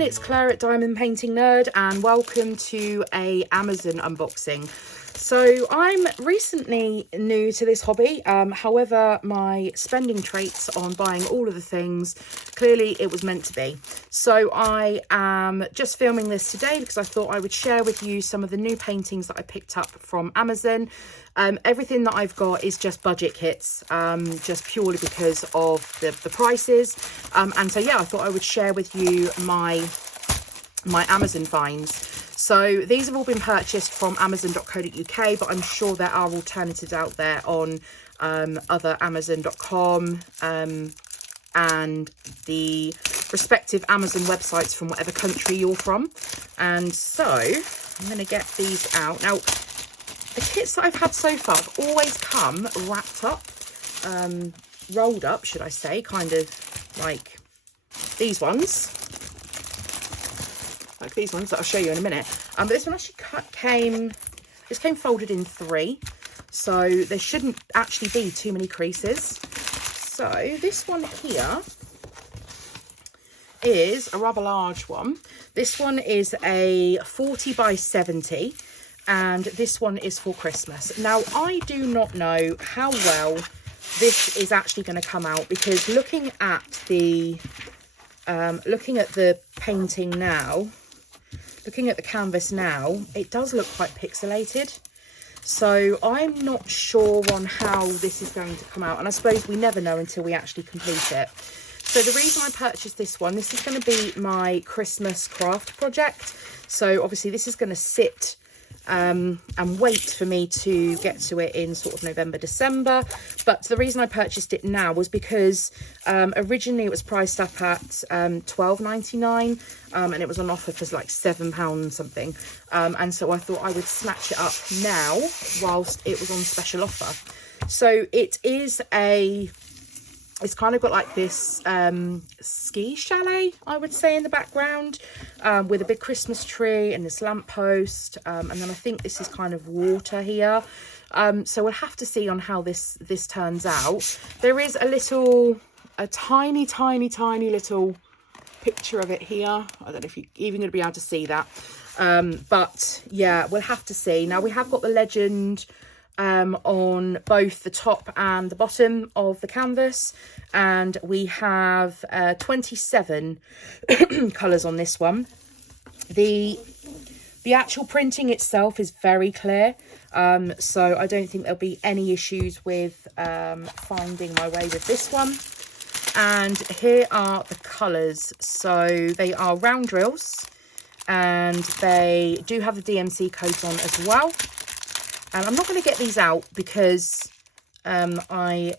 everyone, it's Claire at Diamond Painting Nerd and welcome to a Amazon unboxing. So I'm recently new to this hobby, however my spending traits on buying all of the things, clearly it was meant to be. So I am just filming this today because I thought I would share with you some of the new paintings that I picked up from Amazon. Everything that I've got is just budget kits, just purely because of the prices. And so yeah, I thought I would share with you my Amazon finds. So these have all been purchased from amazon.co.uk, but I'm sure there are alternatives out there on other amazon.com and the respective Amazon websites from whatever country you're from. And so I'm going to get these out. Now, the kits that I've had so far have always come wrapped up, rolled up, should I say, kind of like these ones. Like these ones that I'll show you in a minute. But this one actually came folded in 3. So there shouldn't actually be too many creases. So this one here is a rather large one. This one is a 40 by 70 and this one is for Christmas. Now I do not know how well this is actually going to come out, because looking at the painting now, looking at the canvas now, it does look quite pixelated. So I'm not sure on how this is going to come out. And I suppose we never know until we actually complete it. So the reason I purchased this one, this is going to be my Christmas craft project. So obviously this is going to sit and wait for me to get to it in sort of November, December. But the reason I purchased it now was because originally it was priced up at £12.99 and it was on offer for like £7 something. And so I thought I would snatch it up now whilst it was on special offer. So it's kind of got like this ski chalet, I would say, in the background, with a big Christmas tree and this lamppost. And then I think this is kind of water here. So we'll have to see on how this turns out. There is a tiny little picture of it here. I don't know if you're even going to be able to see that. But yeah, we'll have to see. Now we have got the legend on both the top and the bottom of the canvas, and we have 27 colours on this one. The actual printing itself is very clear, so I don't think there'll be any issues with finding my way with this one. And here are the colours. So they are round drills and they do have the DMC coat on as well. And I'm not going to get these out because I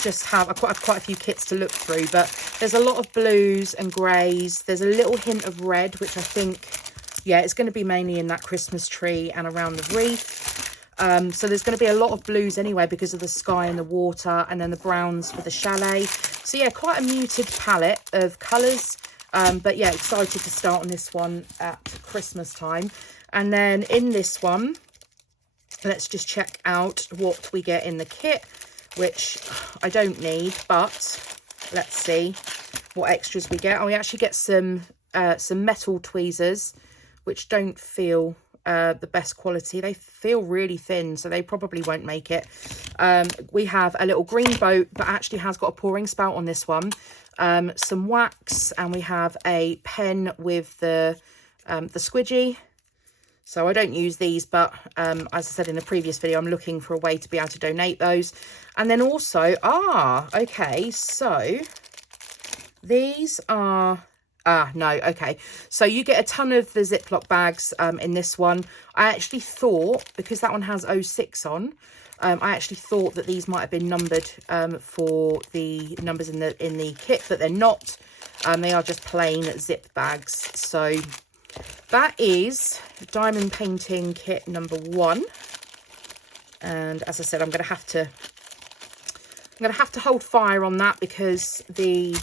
just have quite a few kits to look through. But there's a lot of blues and greys. There's a little hint of red, which I think, yeah, it's going to be mainly in that Christmas tree and around the wreath. So there's going to be a lot of blues anyway because of the sky and the water, and then the browns for the chalet. So yeah, quite a muted palette of colours. But yeah, excited to start on this one at Christmas time. And then in this one, let's just check out what we get in the kit, which I don't need, but let's see what extras we get. Oh, we actually get some metal tweezers, which don't feel the best quality. They feel really thin, so they probably won't make it. We have a little green boat, but actually has got a pouring spout on this one. Some wax, and we have a pen with the squidgy. So I don't use these, but as I said in the previous video, I'm looking for a way to be able to donate those. And then also, okay, so these are, okay. So you get a ton of the Ziploc bags in this one. I actually thought, because that one has 06 on, I actually thought that these might have been numbered for the numbers in the kit, but they're not. They are just plain zip bags. So that is diamond painting kit number 1. And as I said, I'm going to have to hold fire on that because this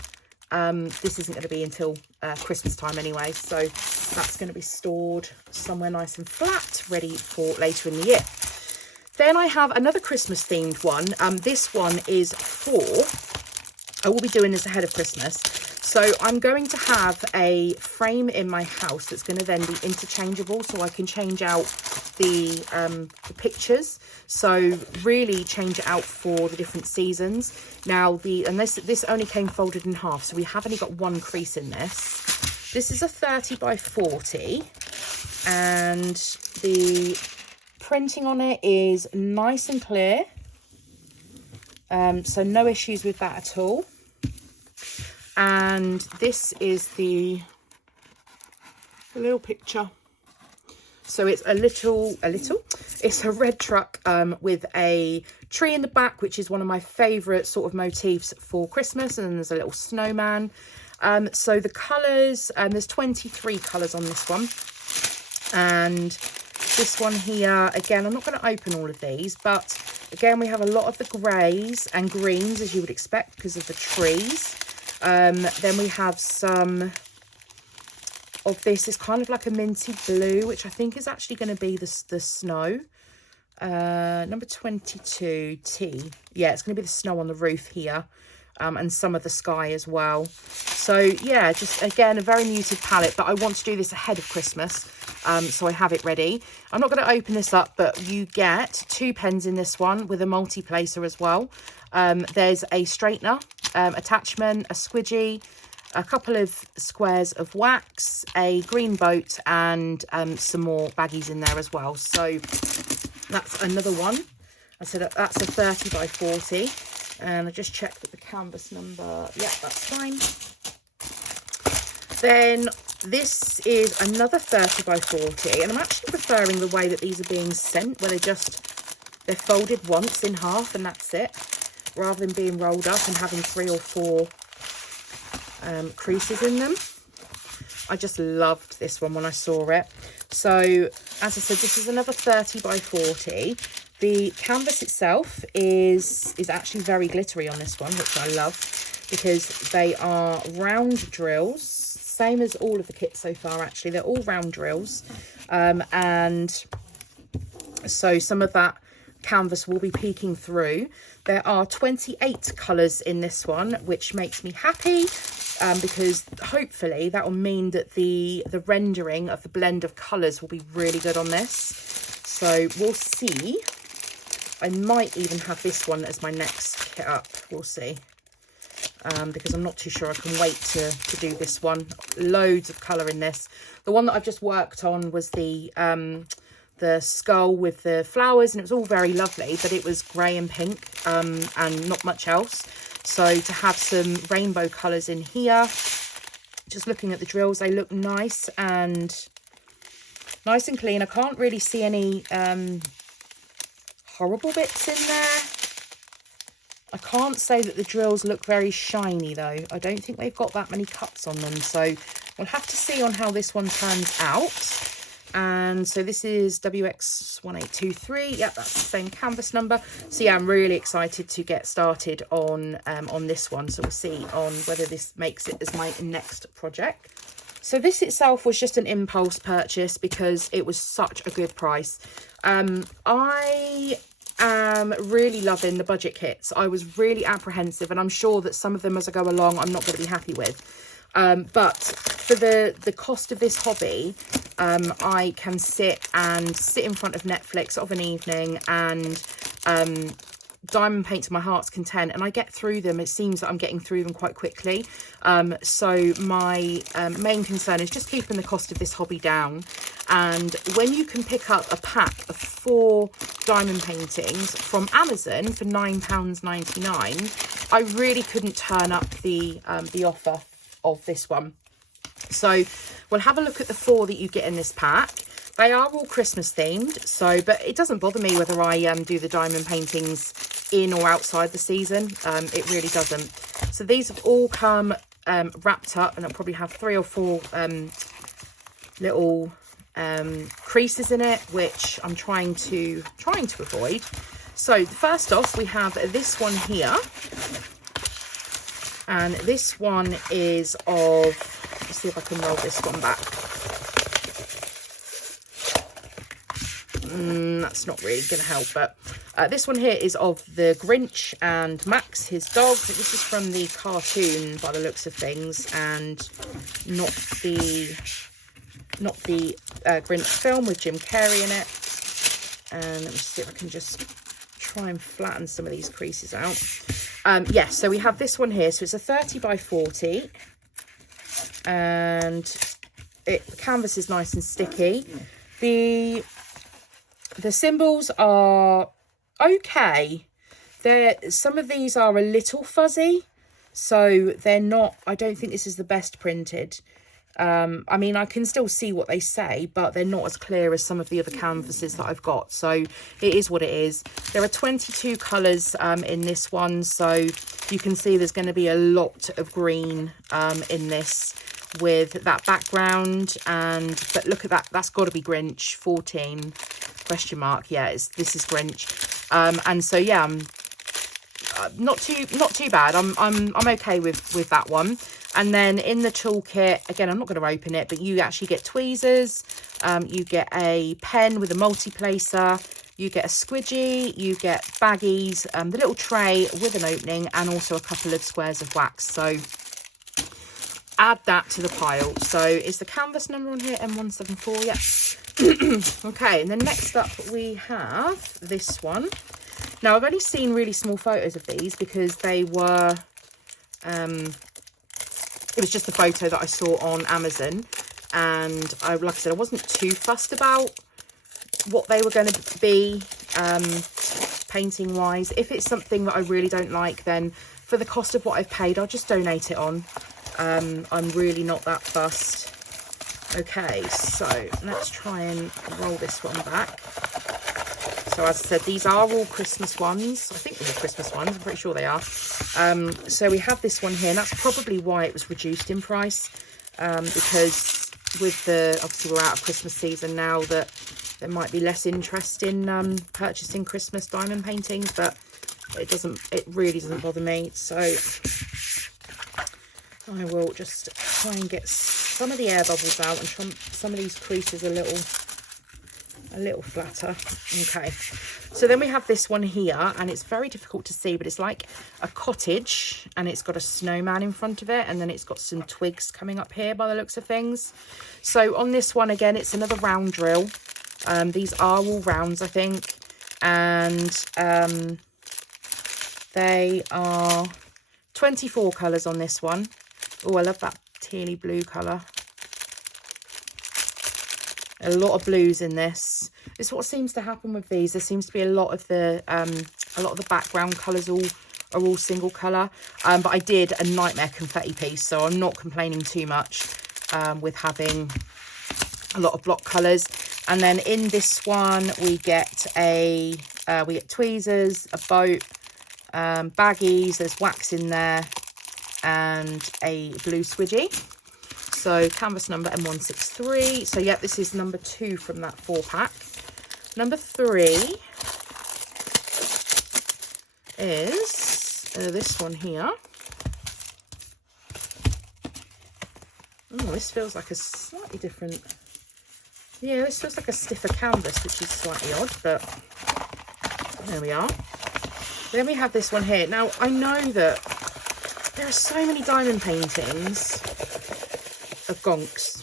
isn't going to be until Christmas time anyway. So that's going to be stored somewhere nice and flat, ready for later in the year. Then I have another Christmas themed one. This one is for, I will be doing this ahead of Christmas. So I'm going to have a frame in my house that's going to then be interchangeable, so I can change out the pictures. So really change it out for the different seasons. Now this only came folded in half, so we have only got one crease in this. This is a 30 by 40, and the printing on it is nice and clear. So no issues with that at all. And this is the little picture. So it's it's a red truck with a tree in the back, which is one of my favourite sort of motifs for Christmas. And then there's a little snowman. So the colours, there's 23 colours on this one. And this one here, again, I'm not going to open all of these, but again, we have a lot of the greys and greens, as you would expect, because of the trees. Then we have some of this. Is kind of like a minty blue, which I think is actually going to be the snow. Number 22, T. Yeah, it's going to be the snow on the roof here. And some of the sky as well. So yeah, just again, a very muted palette, but I want to do this ahead of Christmas. So I have it ready. I'm not going to open this up, but you get 2 pens in this one with a multi-placer as well. There's a straightener, attachment, a squidgy, a couple of squares of wax, a green boat, and some more baggies in there as well. So that's another one. I said that's a 30 by 40. And I just checked that the canvas number, yeah, that's fine. Then this is another 30 by 40, and I'm actually preferring the way that these are being sent, where they're folded once in half and that's it, rather than being rolled up and having 3 or 4 creases in them. I just loved this one when I saw it. So as I said, this is another 30 by 40. The canvas itself is actually very glittery on this one, which I love, because they are round drills, same as all of the kits so far. Actually, they're all round drills, and so some of that canvas will be peeking through. There are 28 colours in this one, which makes me happy, because hopefully that will mean that the rendering of the blend of colours will be really good on this. So we'll see. I might even have this one as my next kit up. We'll see. Because I'm not too sure I can wait to do this one. Loads of colour in this. The one that I've just worked on was the skull with the flowers, and it was all very lovely, but it was grey and pink, and not much else. So to have some rainbow colours in here, just looking at the drills, they look nice and clean. I can't really see any horrible bits in there. I can't say that the drills look very shiny though. I don't think they've got that many cuts on them, so we'll have to see on how this one turns out. And so this is WX1823. Yep, that's the same canvas number. So yeah, I'm really excited to get started on this one. So we'll see on whether this makes it as my next project. So this itself was just an impulse purchase because it was such a good price. I am really loving the budget kits. I was really apprehensive, and I'm sure that some of them as I go along I'm not going to be happy with. But for the cost of this hobby, I can sit in front of Netflix of an evening and diamond paint to my heart's content, and I get through them. It seems that I'm getting through them quite quickly. So my main concern is just keeping the cost of this hobby down. And when you can pick up a pack of 4 diamond paintings from Amazon for £9.99, I really couldn't turn up the offer of this one. So we'll have a look at the 4 that you get in this pack. They are all Christmas themed, so but it doesn't bother me whether I do the diamond paintings in or outside the season. It really doesn't. So these have all come wrapped up, and I'll probably have 3 or 4 little creases in it, which I'm trying to avoid. So first off, we have this one here, and this one is of, let's see if I can roll this one back. That's not really going to help, but This one here is of the Grinch and Max, his dog. This is from the cartoon by the looks of things, and not the Grinch film with Jim Carrey in it. And let me see if I can just try and flatten some of these creases out. Yes, so we have this one here. So it's a 30 by 40, and the canvas is nice and sticky. The symbols are okay. Some of these are a little fuzzy, so they're not, I don't think this is the best printed. I mean, I can still see what they say, but they're not as clear as some of the other canvases that I've got. So it is what it is. There are 22 colours in this one, so you can see there's going to be a lot of green in this with that background. But look at that, that's got to be Grinch. 14 question mark. Yeah, this is Grinch. And so yeah, not too bad. I'm okay with that one. And then in the toolkit, again, I'm not going to open it, but you actually get tweezers, you get a pen with a multi-placer, you get a squidgy, you get baggies, the little tray with an opening, and also a couple of squares of wax. So add that to the pile. So is the canvas number on here M174? Yeah. Okay, and then next up we have this one. Now, I've only seen really small photos of these because they were... it was just a photo that I saw on Amazon, and like I said, I wasn't too fussed about what they were going to be painting wise. If it's something that I really don't like, then for the cost of what I've paid, I'll just donate it on. I'm really not that fussed. Okay, so let's try and roll this one back. So as I said, these are all Christmas ones. I think these are Christmas ones. I'm pretty sure they are. So we have this one here, and that's probably why it was reduced in price. With obviously we're out of Christmas season now, that there might be less interest in purchasing Christmas diamond paintings, but it really doesn't bother me. So I will just try and get some of the air bubbles out and some of these creases a little flatter. Okay, so then we have this one here, and it's very difficult to see, but it's like a cottage, and it's got a snowman in front of it, and then it's got some twigs coming up here by the looks of things. So on this one, again, it's another round drill. These are all rounds, I think, and they are 24 colours on this one. Oh, I love that tealy blue colour. A lot of blues in this. It's what seems to happen with these. There seems to be a lot of the background colours are all single colour. But I did a nightmare confetti piece, so I'm not complaining too much with having a lot of block colours. And then in this one we get tweezers, a boat, baggies. There's wax in there, and a blue squidgy. So canvas number M163. So yeah, this is number 2 from that 4-pack. Number 3 is this one here. Oh, this feels like a slightly different... Yeah, this feels like a stiffer canvas, which is slightly odd, but there we are. Then we have this one here. Now, I know that there are so many diamond paintings of gonks.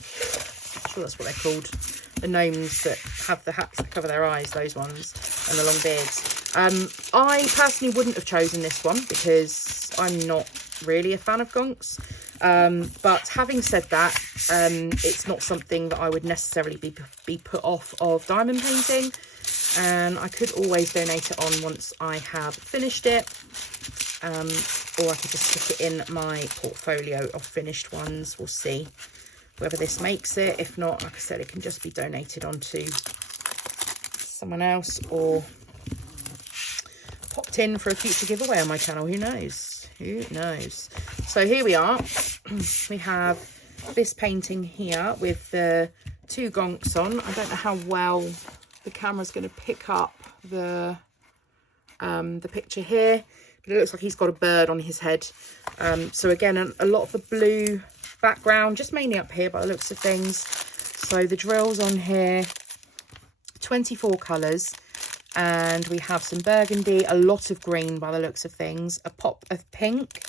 I'm sure that's what they're called. The gnomes that have the hats that cover their eyes, those ones, and the long beards. I personally wouldn't have chosen this one because I'm not really a fan of gonks. But having said that, it's not something that I would necessarily be put off of diamond painting. And I could always donate it on once I have finished it. Or I could just stick it in my portfolio of finished ones. We'll see whether this makes it. If not, like I said, it can just be donated on to someone else or popped in for a future giveaway on my channel. Who knows? Who knows? So here we are. We have this painting here with the 2 gonks on. I don't know how well the camera's going to pick up the picture here, but it looks like he's got a bird on his head. So again, a lot of the blue background, just mainly up here by the looks of things. So the drills on here, 24 colours, And we have some burgundy, a lot of green by the looks of things, a pop of pink,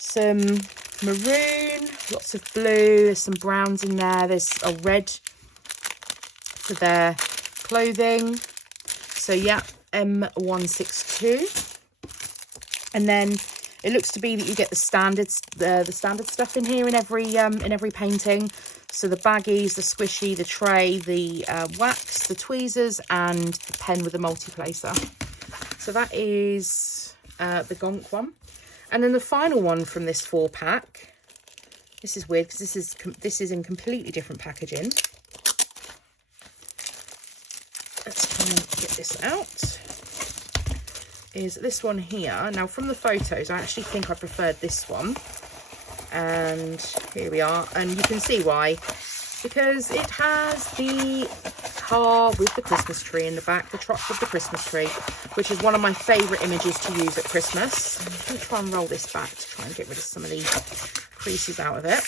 some maroon, lots of blue, there's some browns in there, there's a red for their clothing. So yeah, M162. And then it looks to be that you get the standard stuff in here in every painting. So the baggies, the squishy, the tray, the wax, the tweezers, and the pen with the multi-placer. So that is the Gonk one. And then the final one from this 4-pack. This is weird because this is in completely different packaging. Let's try and get this out. Is this one here. Now from the photos, I actually think I preferred this one. And here we are, and you can see why, because it has the car with the Christmas tree in the back, the truck with the Christmas tree, which is one of my favourite images to use at Christmas. I'm going to try and roll this back to try and get rid of some of the creases out of it.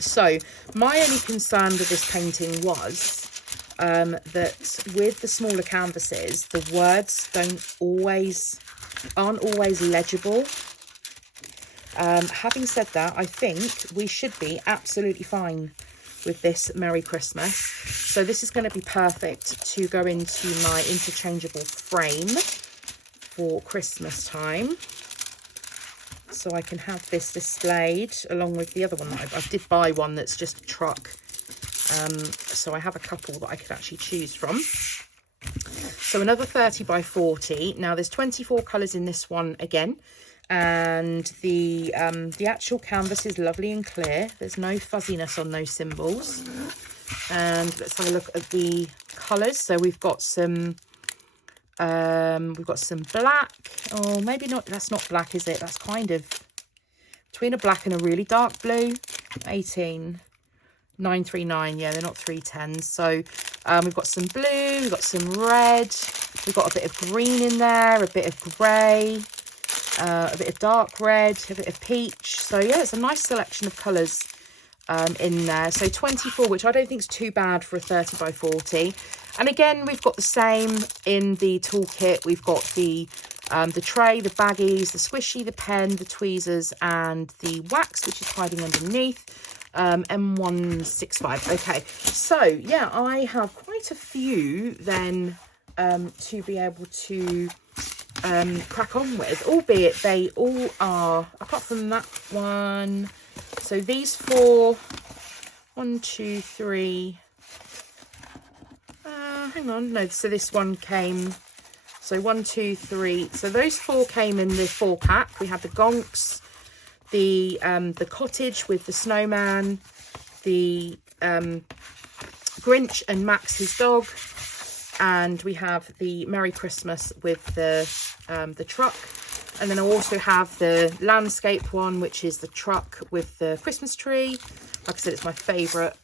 So my only concern with this painting was that with the smaller canvases, the words aren't always legible. Having said that, I think we should be absolutely fine with this Merry Christmas. So this is going to be perfect to go into my interchangeable frame for Christmas time. So I can have this displayed along with the other one that I did buy one that's just a truck. So I have a couple that I could actually choose from. So another 30 by 40. Now there's 24 colours in this one again. And the actual canvas is lovely and clear. There's no fuzziness on those symbols. And let's have a look at the colours. So we've got some black. Oh, maybe not. That's not black, is it? That's kind of between a black and a really dark blue. 18939. Yeah, they're not 310s. So we've got some blue. We've got some red. We've got a bit of green in there. A bit of grey. A bit of dark red, a bit of peach. So yeah, it's a nice selection of colours in there. So 24, which I don't think is too bad for a 30 by 40. And again, we've got the same in the toolkit. We've got the tray, the baggies, the squishy, the pen, the tweezers, and the wax, which is hiding underneath. M165. Okay, so yeah, I have quite a few then to be able to crack on with, albeit they all are, apart from that one, so these 4, 1, 2, 3, hang on, no, so this one came, so 1, 2, 3, so those 4 came in the 4-pack. We had the Gonks, the cottage with the snowman, the Grinch and Max his dog, and we have the Merry Christmas with the truck. And then I also have the landscape one, which is the truck with the Christmas tree. Like I said, it's my favourite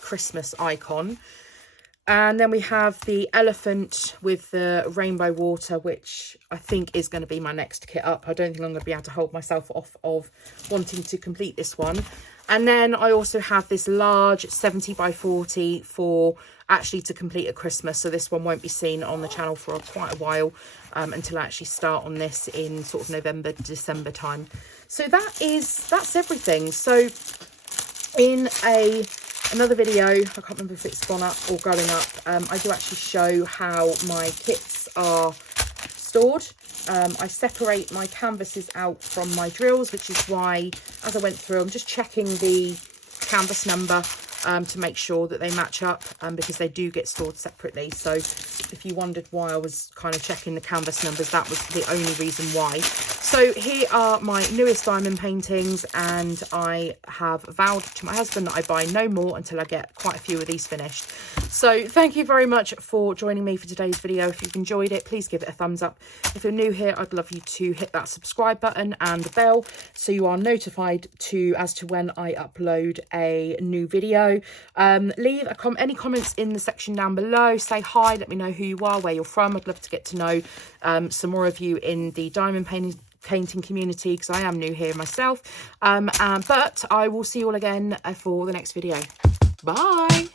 Christmas icon. And then we have the elephant with the rainbow water, which I think is going to be my next kit up. I don't think I'm going to be able to hold myself off of wanting to complete this one. And then I also have this large 70 by 40 for actually to complete at Christmas. So this one won't be seen on the channel for quite a while until I actually start on this in sort of November, December time. So that's everything. So in another video, I can't remember if it's gone up or going up, I do actually show how my kits are stored. I separate my canvases out from my drills, which is why, as I went through, I'm just checking the canvas number to make sure that they match up, because they do get stored separately. So if you wondered why I was kind of checking the canvas numbers, that was the only reason why. So here are my newest diamond paintings, and I have vowed to my husband that I buy no more until I get quite a few of these finished. So thank you very much for joining me for today's video. If you've enjoyed it, please give it a thumbs up. If you're new here, I'd love you to hit that subscribe button and the bell so you are notified as to when I upload a new video. Leave any comments in the section down below. Say hi, let me know who you are, where you're from. I'd love to get to know some more of you in the diamond painting community, because I am new here myself. But I will see you all again for the next video. Bye.